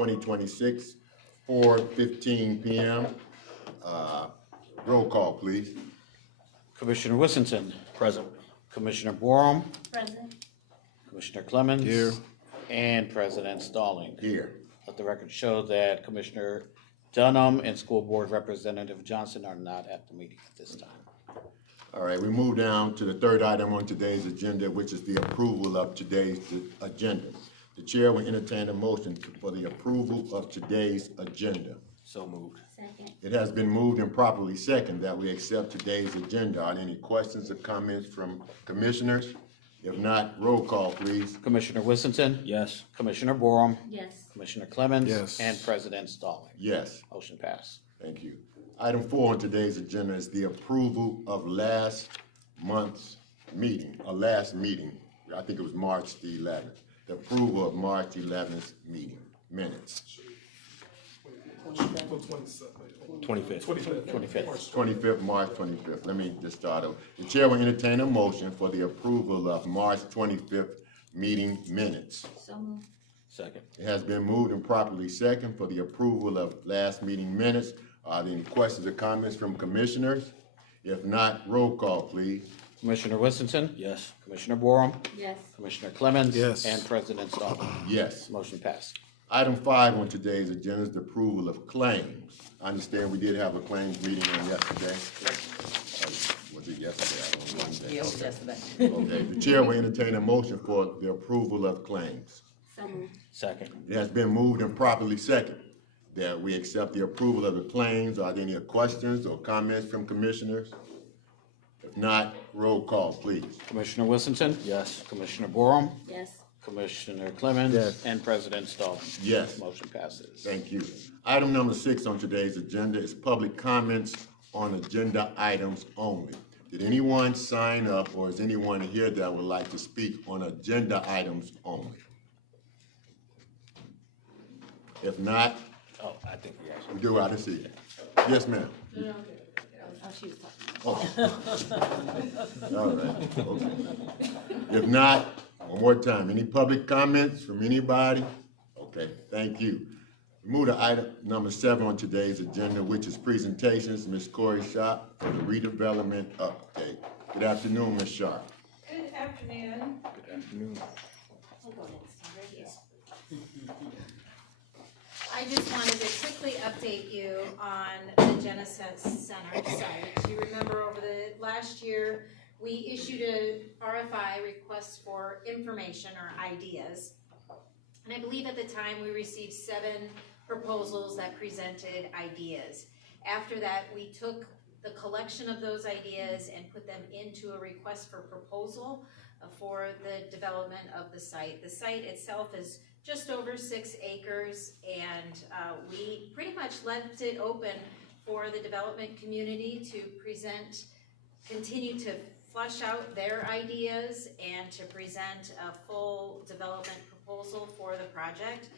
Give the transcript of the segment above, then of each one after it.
2026, 4:15 p.m. Roll call, please. Commissioner Whittington. Present. Commissioner Borum. Present. Commissioner Clemens. Here. And President Stalling. Here. Let the record show that Commissioner Dunham and School Board Representative Johnson are not at the meeting at this time. All right, we move down to the third item on today's agenda, which is the approval of today's agenda. The chair will entertain a motion for the approval of today's agenda. So moved. Second. It has been moved and properly second that we accept today's agenda. Are there any questions or comments from commissioners? If not, roll call, please. Commissioner Whittington. Yes. Commissioner Borum. Yes. Commissioner Clemens. Yes. And President Stalling. Yes, Motion passed. thank you. Item 4 on today's agenda is the approval of last month's meeting, last meeting. I think it was March the 11th. The approval of March 11th meeting minutes. 25th. 25th, March 25th. Let me just start over. The chair will entertain a motion for the approval of March 25th meeting minutes. So moved. Second. It has been moved and properly second for the approval of last meeting minutes. Are there any questions or comments from commissioners? If not, roll call, please. Commissioner Whittington. Yes. Commissioner Borum. Yes. Commissioner Clemens. Yes. And President Stalling. Yes. Motion passed. Item 5 on today's agenda is the approval of claims. I understand we did have a claims meeting on yesterday. Was it yesterday? I don't know. Wednesday. Yeah, it was Okay. yesterday. Okay, the chair will entertain a motion for the approval of claims. So moved. Second. It has been moved and properly second that we accept the approval of the claims. Are there any questions or comments from commissioners? If not, roll call, please. Commissioner Whittington. Yes. Commissioner Borum. Yes. Commissioner Clemens. Yes. And President Stalling. Yes. Motion passes. Thank you. Item number 6 on today's agenda is public comments on agenda items only. Did anyone sign up or is anyone here that would like to speak on agenda items only? If not, Oh, I think we actually. we do out of see. Yes, ma'am. Oh, she was talking. Oh. All right, okay. If not, one more time, any public comments from anybody? Okay, thank you. We move to item number 7 on today's agenda, which is presentations. Ms. Corey Sharp for the redevelopment update. Good afternoon, Ms. Sharp. Good afternoon. Good afternoon. I'll go next time, right here. I just wanted to quickly update you on the Genesis Center site. You remember over the last year, we issued a RFI, request for information or ideas. And I believe at the time we received 7 proposals that presented ideas. After that, we took the collection of those ideas and put them into a request for proposal for the development of the site. The site itself is just over 6 acres, and we pretty much left it open for the development community to continue to flush out their ideas and to present a full development proposal for the project.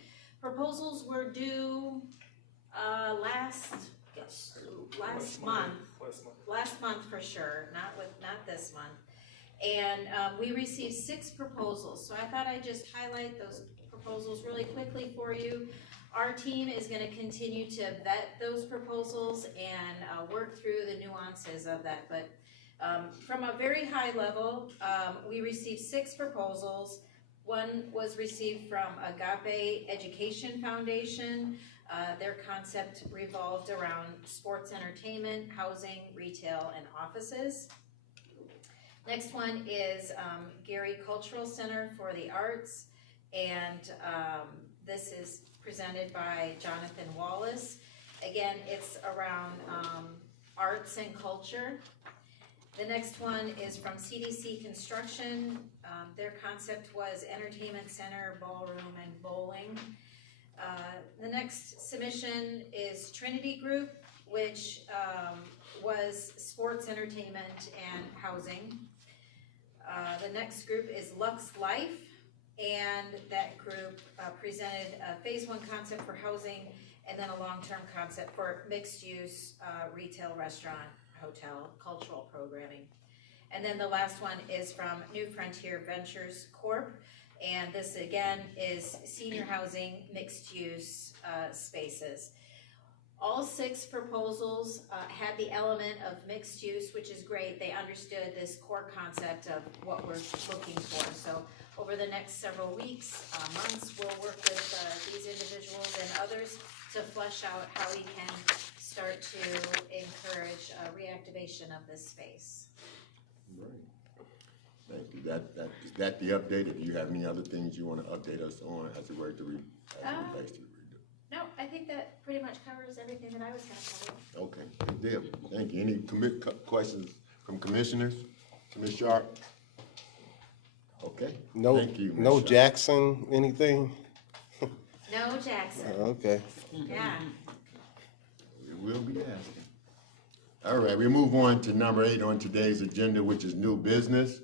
Proposals were due last month for sure, not this month. And we received 6 proposals, so I thought I'd just highlight those proposals really quickly for you. Our team is going to continue to vet those proposals and work through the nuances of that. But from a very high level, we received 6 proposals. One was received from Agape Education Foundation. Their concept revolved around sports entertainment, housing, retail, and offices. Next one is Gary Cultural Center for the Arts, and this is presented by Jonathan Wallace. Again, it's around arts and culture. The next one is from CDC Construction. Their concept was entertainment center, ballroom, and bowling. The next submission is Trinity Group, which was sports, entertainment, and housing. The next group is Lux Life, and that group presented a phase 1 concept for housing and then a long-term concept for mixed-use retail, restaurant, hotel, cultural programming. And then the last one is from New Frontier Ventures Corp, And this again is senior housing, mixed use, spaces. All 6 proposals had the element of mixed use, which is great. They understood this core concept of what we're looking for. So over the next several weeks, months, we'll work with these individuals and others to flesh out how we can start to encourage reactivation of this space. Right. Thank you. Is that the update? If you have any other things you want to update us on as it relates to No, I think that pretty much covers everything that I was gonna tell you. Okay, good deal. Thank you. Any questions from commissioners? Ms. Sharp? Okay. No, Thank you, Ms. no Sharp. Jackson, anything? No, Jackson. Okay. Yeah. We will be asking. All right, we move on to number 8 on today's agenda, which is new business.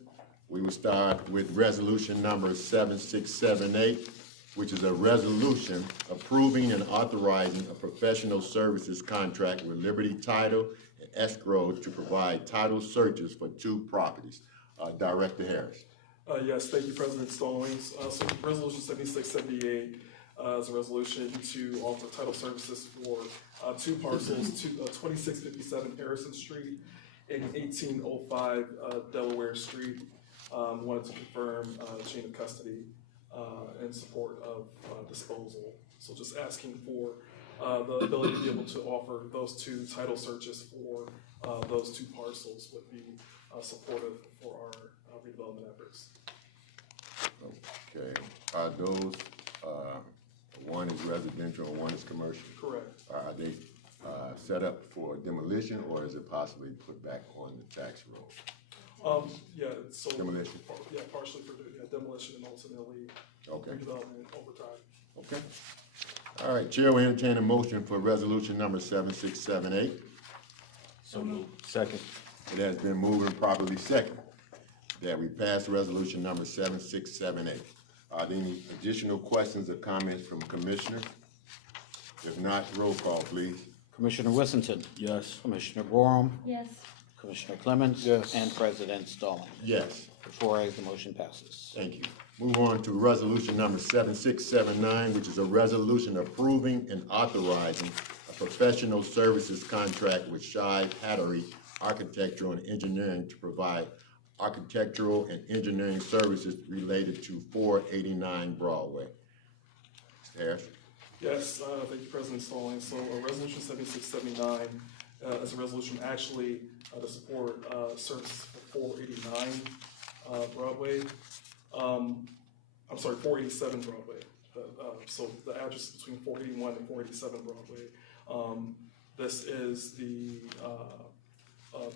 We will start with resolution number 7678, which is a resolution approving and authorizing a professional services contract with Liberty Title and Escrow to provide title searches for 2 properties. Director Harris. Yes, thank you, President Stallings. So Resolution 7678 is a resolution to offer title services for 2 parcels, 2657 Harrison Street and 1805 Delaware Street. Wanted to confirm chain of custody in support of disposal. So just asking for the ability to be able to offer those 2 title searches for those 2 parcels would be supportive for our redevelopment efforts. Okay, are those, one is residential and one is commercial? Correct. Are they set up for demolition, or is it possibly put back on the tax roll? Yeah, so. Demolition. Yeah, partially for demolition and ultimately Okay. redevelopment over time. Okay. All right, Chair will entertain a motion for resolution number 7678. So moved. Second. It has been moved and properly second that we pass resolution number 7678. Are there any additional questions or comments from commissioners? If not, roll call, please. Commissioner Whittington. Yes. Commissioner Borum. Yes. Commissioner Clemens. Yes. And President Stallings. Yes. The 4 ayes, the motion passes. Thank you. Move on to resolution number 7679, which is a resolution approving and authorizing a professional services contract with Shive Hattery Architectural and Engineering to provide architectural and engineering services related to 489 Broadway. Mr. Harris? Yes, thank you, President Stallings. So Resolution 7679 is a resolution actually to support services for 489 Broadway. I'm sorry, 487 Broadway. So the address is between 481 and 487 Broadway. This is the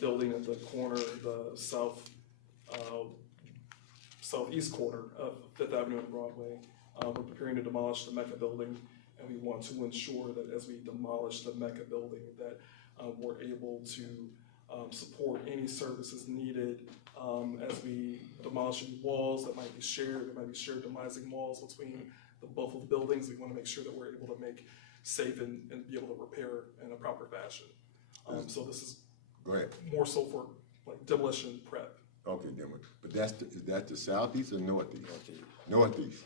building at the corner, the southeast corner of Fifth Avenue and Broadway. We're preparing to demolish the Mecca building, and we want to ensure that as we demolish the Mecca building, that we're able to support any services needed as we demolish any walls that might be shared. There might be shared demising walls between both of the buildings. We want to make sure that we're able to make safe and be able to repair in a proper fashion. So this is Go ahead. more so for like demolition prep. Okay, demolition. But is that the southeast or northeast? Northeast.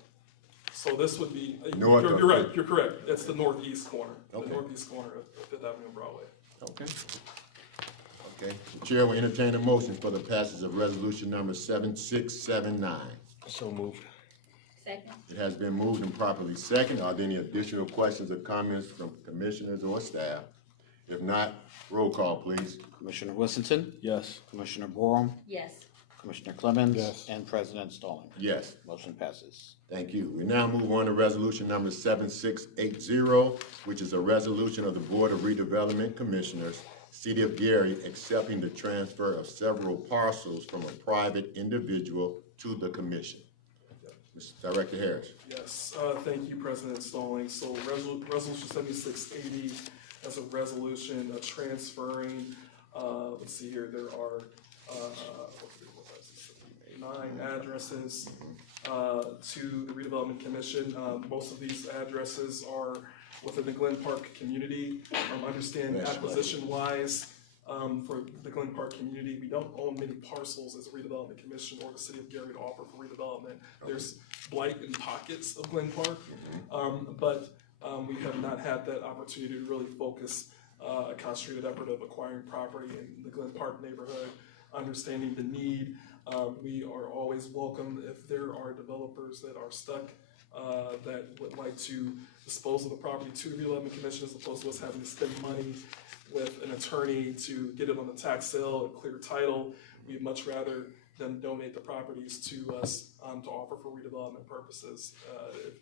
So this would be, North you're of- right, you're correct. It's the northeast corner, Okay. the northeast corner of Fifth Avenue and Broadway. Okay. Okay, the chair will entertain a motion for the passage of resolution number 7679. So moved. Second. It has been moved and properly second. Are there any additional questions or comments from commissioners or staff? If not, roll call, please. Commissioner Whittington. Yes. Commissioner Borum. Yes. Commissioner Clemens. Yes. And President Stallings. Yes, Motion passes. thank you. We now move on to resolution number 7680, which is a resolution of the Board of Redevelopment Commissioners, City of Gary, accepting the transfer of several parcels from a private individual to the commission. Mr. Director Harris. Yes, thank you, President Stallings. So resolution 7680 as a resolution transferring, let's see here, there are 9 addresses to the Redevelopment Commission. Most of these addresses are within the Glen Park community. Understand That's right. acquisition-wise, for the Glen Park community. We don't own many parcels as a redevelopment commission or the city of Gary to offer for redevelopment. There's blight in pockets of Glen Park, but we have not had that opportunity to really focus a concentrated effort of acquiring property in the Glen Park neighborhood, understanding the need. We are always welcome if there are developers that are stuck that would like to dispose of the property to the Redevelopment Commission as opposed to us having to spend money with an attorney to get it on the tax sale and clear title. We'd much rather them donate the properties to us to offer for redevelopment purposes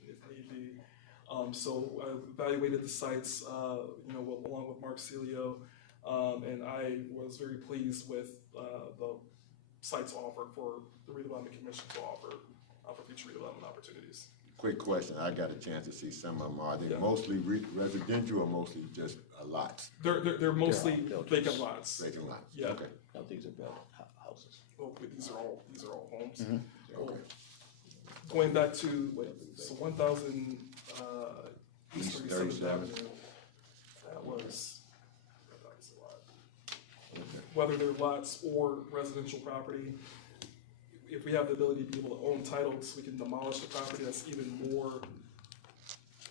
if need be. So I evaluated the sites, along with Mark Celio, and I was very pleased with the sites offered for the Redevelopment Commission to offer for future redevelopment opportunities. Quick question, I got a chance to see some of them. Are they Yeah. mostly residential or mostly just lots, They're mostly buildings. vacant lots. vacant lots? Yeah. Okay, No, these are built houses. Well, these are all homes. okay. Going back to, so 1,000, East East 37th 37th. Avenue, that was a lot. Whether they're lots or residential property, if we have the ability to be able to own titles, we can demolish the property, that's even more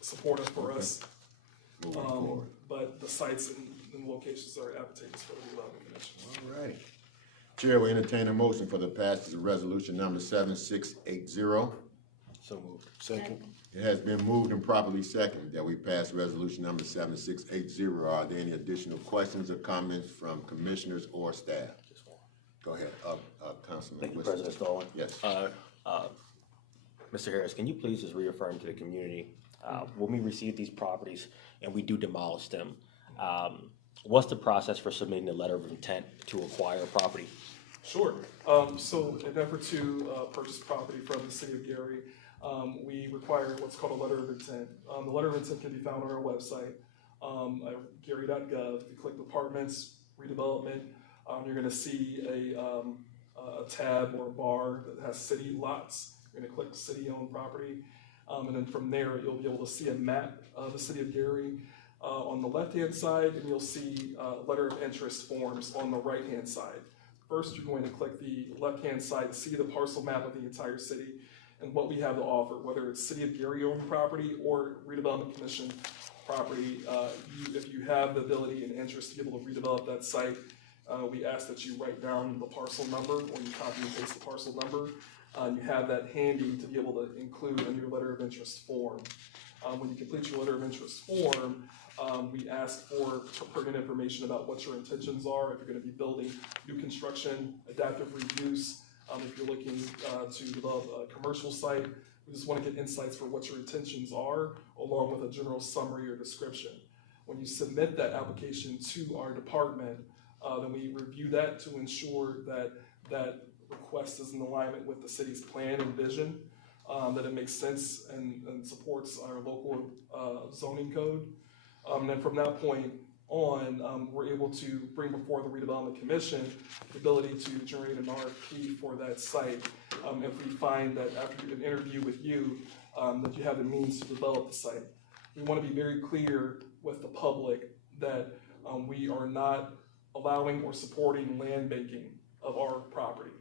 supportive for us. Moving forward. But the sites and locations are advantageous for the Redevelopment Commission. All right. Chair will entertain a motion for the passage of resolution number 7680. So moved. Second. It has been moved and properly seconded that we pass resolution number 7680. Are there any additional questions or comments from commissioners or staff? Just one. Go ahead, Councilman. Thank you, Winston. President Stallings. Yes. Mr. Harris, can you please just reaffirm to the community, when we receive these properties and we do demolish them, what's the process for submitting a letter of intent to acquire property? Sure. So in an effort to purchase property from the city of Gary, we require what's called a letter of intent. The letter of intent can be found on our website, gary.gov. If you click departments, redevelopment, you're going to see a tab or a bar that has city lots. You're going to click city-owned property, and then from there you'll be able to see a map of the city of Gary on the left-hand side, and you'll see letter of interest forms on the right-hand side. First, you're going to click the left-hand side to see the parcel map of the entire city and what we have to offer, whether it's City of Gary owned property or Redevelopment Commission property. If you have the ability and interest to be able to redevelop that site, we ask that you write down the parcel number, or you copy and paste the parcel number. You have that handy to be able to include in your letter of interest form. When you complete your letter of interest form, we ask for pertinent information about what your intentions are, if you're going to be building new construction, adaptive reuse, if you're looking to develop a commercial site. We just want to get insights for what your intentions are, along with a general summary or description. When you submit that application to our department, then we review that to ensure that that request is in alignment with the city's plan and vision, that it makes sense and supports our local zoning code. And then from that point on, we're able to bring before the Redevelopment Commission the ability to generate an RFP for that site. If we find that after an interview with you, that you have the means to develop the site. We want to be very clear with the public that we are not allowing or supporting land banking of our property.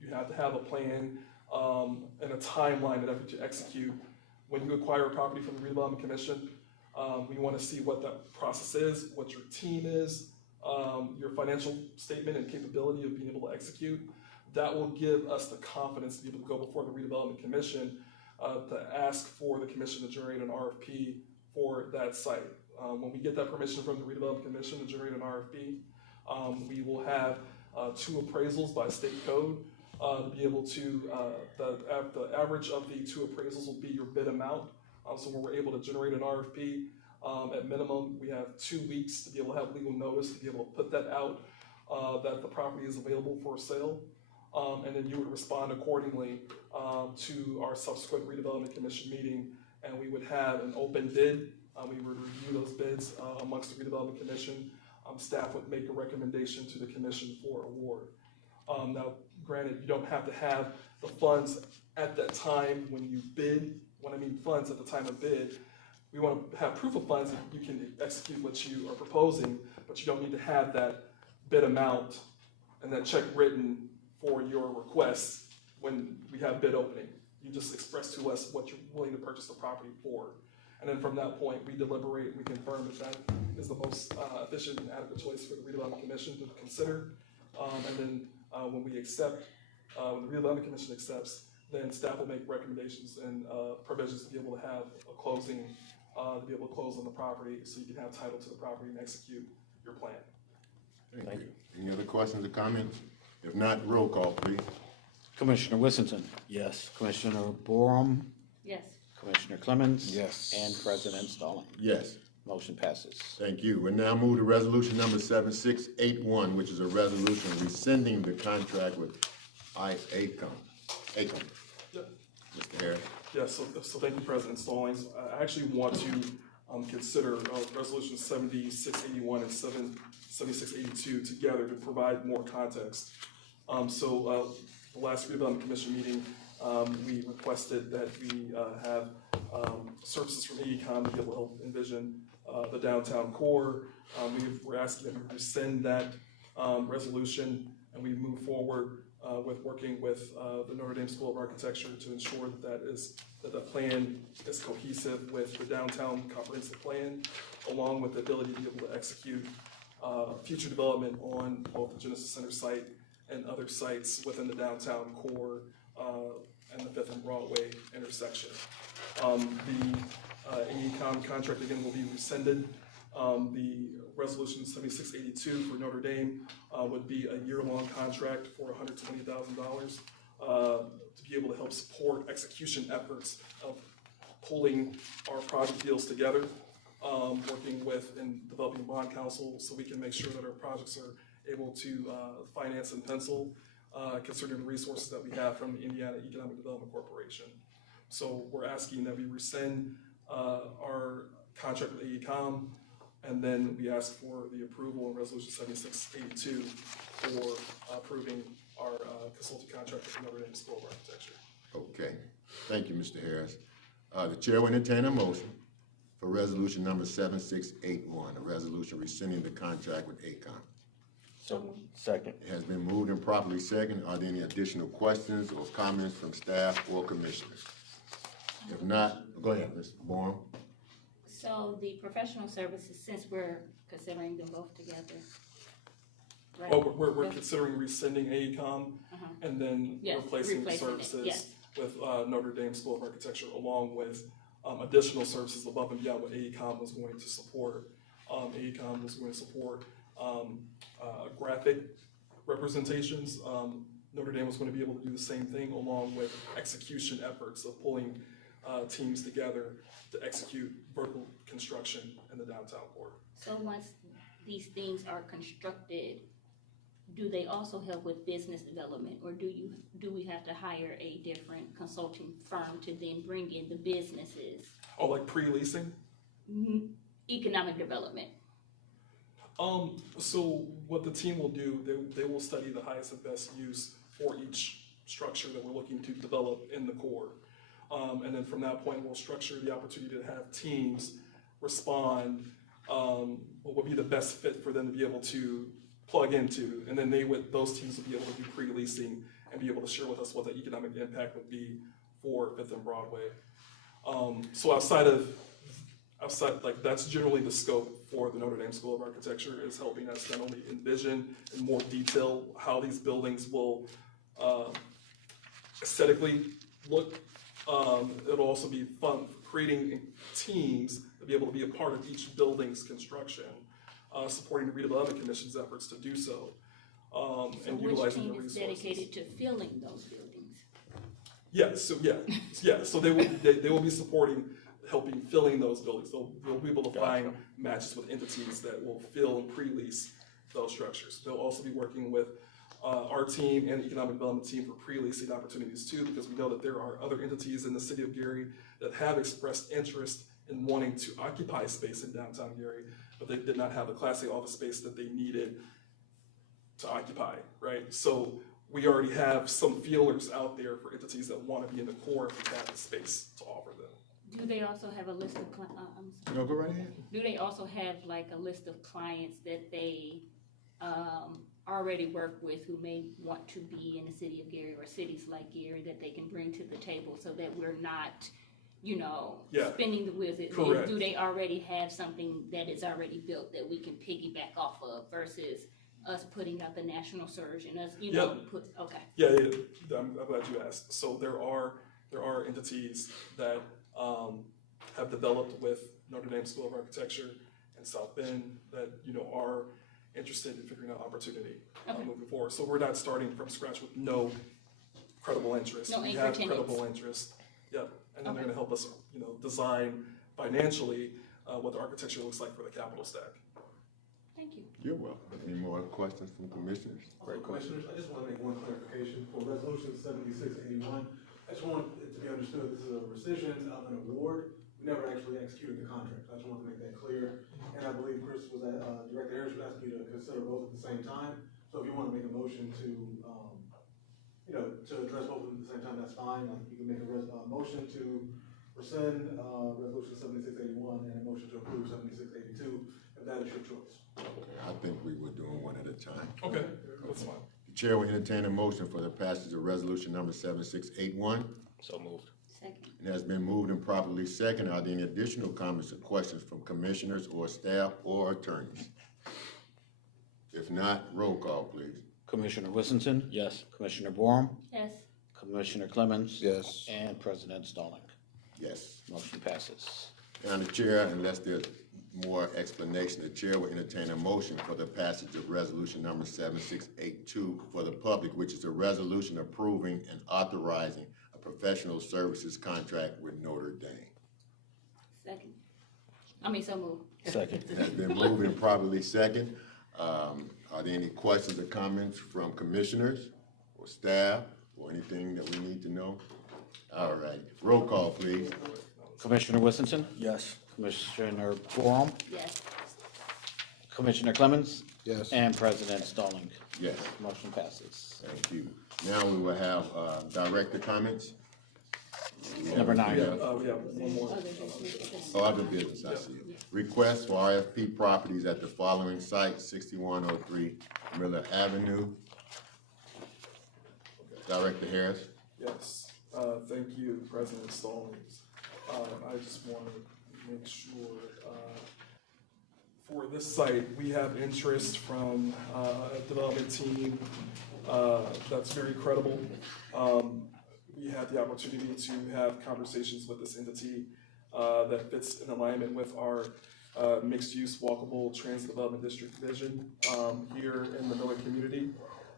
You have to have a plan and a timeline that effort to execute. When you acquire a property from the Redevelopment Commission, we want to see what that process is, what your team is, your financial statement and capability of being able to execute. That will give us the confidence to be able to go before the Redevelopment Commission to ask for the commission to generate an RFP for that site. When we get that permission from the Redevelopment Commission to generate an RFP, we will have 2 appraisals by state code to be able to, the average of the 2 appraisals will be your bid amount. So when we're able to generate an RFP, at minimum, we have 2 weeks to be able to have legal notice, to be able to put that out, that the property is available for sale. And then you would respond accordingly to our subsequent Redevelopment Commission meeting, and we would have an open bid. We would review those bids amongst the Redevelopment Commission. Staff would make a recommendation to the commission for award. Now, granted, you don't have to have the funds at that time when you bid. When I mean funds at the time of bid, we want to have proof of funds that you can execute what you are proposing, but you don't need to have that bid amount and that check written for your request when we have bid opening. You just express to us what you're willing to purchase the property for. And then from that point, we deliberate, we confirm if that is the most efficient and adequate choice for the Redevelopment Commission to consider. And then when we accept, when the Redevelopment Commission accepts, then staff will make recommendations and provisions to be able to have a closing, to be able to close on the property so you can have title to the property and execute your plan. Thank you. Any other questions or comments? If not, roll call, please. Commissioner Whittington, Yes. Commissioner Borum, Yes. Commissioner Clemens. Yes. And President Stallings. Yes. Motion passes. Thank you. We now move to resolution number 7681, which is a resolution rescinding the contract with ACOM. ACOM. Yep. Mr. Harris. Yes, so thank you, President Stallings. I actually want to consider Resolution 7681 and 7682 together to provide more context. The last Redevelopment Commission meeting, we requested that we have services from AECOM to be able to help envision the downtown core. We're asking that we rescind that resolution and we move forward with working with the Notre Dame School of Architecture to ensure that the plan is cohesive with the downtown comprehensive plan, along with the ability to be able to execute future development on both the Genesis Center site and other sites within the downtown core and the 5th and Broadway intersection. The AECOM contract again will be rescinded. The resolution 7682 for Notre Dame would be a year-long contract for $120,000 to be able to help support execution efforts of pulling our project deals together, working with and developing bond counsel so we can make sure that our projects are able to finance and pencil considering the resources that we have from the Indiana Economic Development Corporation. So we're asking that we rescind our contract with AECOM, and then we ask for the approval in Resolution 7682 for approving our consulting contract with the Notre Dame School of Architecture. Okay. Thank you, Mr. Harris. The chair will entertain a motion for resolution number 7681, a resolution rescinding the contract with ACOM. So, second. It has been moved and properly seconded. Are there any additional questions or comments from staff or commissioners? If not, go ahead, Ms. Bourne. So the professional services, since we're considering them both together, right? Oh, we're considering rescinding AECOM and then Yes, replacing replacing it, services yes. with Notre Dame School of Architecture, along with additional services above and beyond what AECOM was going to support. AECOM was going to support graphic representations. Notre Dame was going to be able to do the same thing, along with execution efforts of pulling teams together to execute vertical construction in the downtown core. So once these things are constructed, do they also help with business development, or do we have to hire a different consulting firm to then bring in the businesses? Oh, like pre-leasing? Economic development. So what the team will do, they will study the highest and best use for each structure that we're looking to develop in the core. And then from that point, we'll structure the opportunity to have teams respond, what would be the best fit for them to be able to plug into. And then those teams will be able to do pre-leasing and be able to share with us what the economic impact would be for 5th and Broadway. So outside, like, that's generally the scope for the Notre Dame School of Architecture, is helping us not only envision in more detail how these buildings will aesthetically look. It'll also be fun creating teams to be able to be a part of each building's construction, supporting the Redevelopment Commission's efforts to do so, and utilizing the resources. So which team is dedicated to filling those buildings? So they will be supporting, helping filling those buildings. They'll be able to find matches with entities that will fill and pre-lease those structures. They'll also be working with our team and the economic development team for pre-leasing opportunities too, because we know that there are other entities in the city of Gary that have expressed interest in wanting to occupy space in downtown Gary, but they did not have the Class A office space that they needed to occupy, right? So we already have some feelers out there for entities that want to be in the core if we have the space to offer them. Do they also have a list of, No, go right ahead. do they also have like a list of clients that they already work with who may want to be in the city of Gary or cities like Gary that they can bring to the table so that we're not, Yeah. spinning the wheels? Correct. Do they already have something that is already built that we can piggyback off of versus us putting out the national surge and us, Yep. okay. Yeah, I'm glad you asked. So there are entities that have developed with Notre Dame School of Architecture and South Bend that are interested in figuring out opportunity Okay. moving forward. So we're not starting from scratch with no credible interest. No We anchor have tenants. credible interest. Yep, and then they're Okay. going to help us, design financially what the architecture looks like for the capital stack. Thank you. You're welcome. Any more questions from commissioners? Great question. Commissioners, I just want to make one clarification for resolution 7681. I just want it to be understood, this is a rescission of an award. We never actually executed the contract. I just want to make that clear. And I believe Chris was, Director Harris was asking you to consider both at the same time. So if you want to make a motion to, to address both of them at the same time, that's fine. Like, you can make a motion to rescind, resolution 7681 and a motion to approve 7682, if that is your choice. Okay, I think we were doing one at a time. Okay, that's fine. The chair will entertain a motion for the passage of resolution number 7681. So moved. Second. It has been moved and properly second. Are there any additional comments or questions from commissioners or staff or attorneys? If not, roll call, please. Commissioner Whittington? Yes. Commissioner Borum? Yes. Commissioner Clemens? Yes. And President Stallings. Yes. Motion passes. Now, the chair, unless there's more explanation, the chair will entertain a motion for the passage of resolution number 7682 for the public, which is a resolution approving and authorizing a professional services contract with Notre Dame. Second. So moved. Second. It has been moved and properly second. Are there any questions or comments from commissioners or staff or anything that we need to know? All right, roll call, please. Commissioner Whittington? Yes. Commissioner Borum? Yes. Commissioner Clemens? Yes. And President Stallings. Yes, Motion passes. thank you. Now we will have director comments. Number 9. We have one more. Other business. Oh, other business, I see it. Request for RFP properties at the following sites: 6103 Miller Avenue. Director Harris. Yes, thank you, President Stallings. I just want to make sure, for this site, we have interest from a development team that's very credible. We had the opportunity to have conversations with this entity that fits in alignment with our mixed-use walkable transit development district vision here in the Miller community.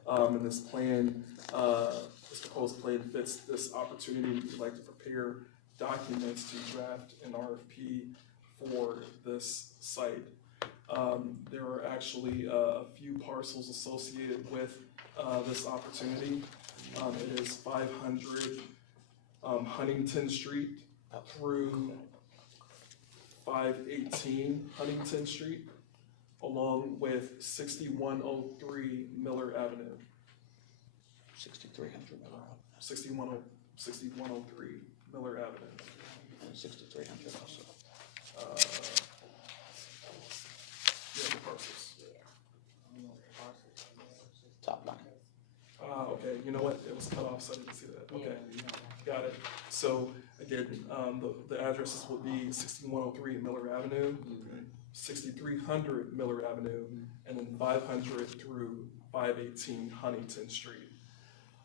And this plan, this proposed plan fits this opportunity. We'd like to prepare documents to draft an RFP for this site. There are actually a few parcels associated with this opportunity. It is 500 Huntington Street through 518 Huntington Street, along with 6103 Miller Avenue. 6300 Miller. 6103 Miller Avenue. And 6300 also. Yeah, the parcels. Top line. Okay, you know what, it was cut off, so I didn't see that, okay, got it. So, again, the addresses will be 6103 Miller Avenue, 6300 Miller Avenue, and then 500 through 518 Huntington Street.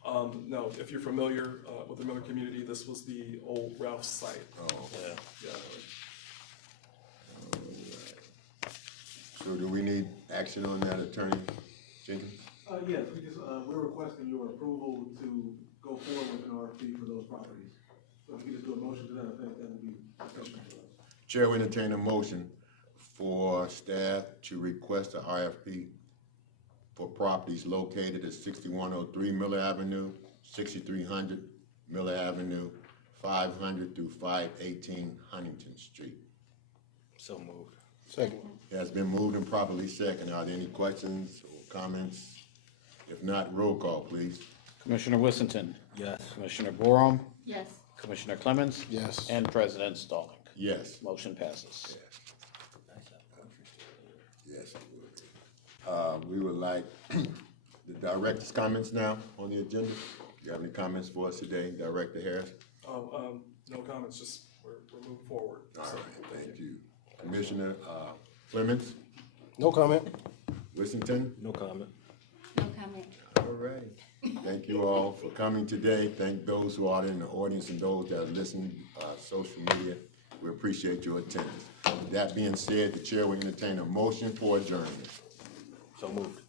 Now, if you're familiar with the Miller community, this was the old Ralph's site. Oh, Yeah. so do we need action on that, Attorney Jenkins? Yes, we're requesting your approval to go forward with an RFP for those properties. So if you just do a motion to that effect, that would be sufficient for us. Chair will entertain a motion for staff to request a RFP for properties located at 6103 Miller Avenue, 6300 Miller Avenue, 500 through 518 Huntington Street. So moved. Second. It has been moved and properly second. Are there any questions or comments? If not, roll call, please. Commissioner Whittington? Yes. Commissioner Borum? Yes. Commissioner Clemens? Yes. And President Stallings. Yes. Motion passes. Yes, it would. We would would like the director's comments now on the agenda. You have any comments for us today, Director Harris? No comments, just we're moving forward. All So, right, thank you. Commissioner, Clemens, No comment. Whittington? No comment. No comment. All right. Thank you all for coming today. Thank those who are in the audience and those that are listening, social media. We appreciate your attendance. With that being said, the chair will entertain a motion for adjournment. So moved.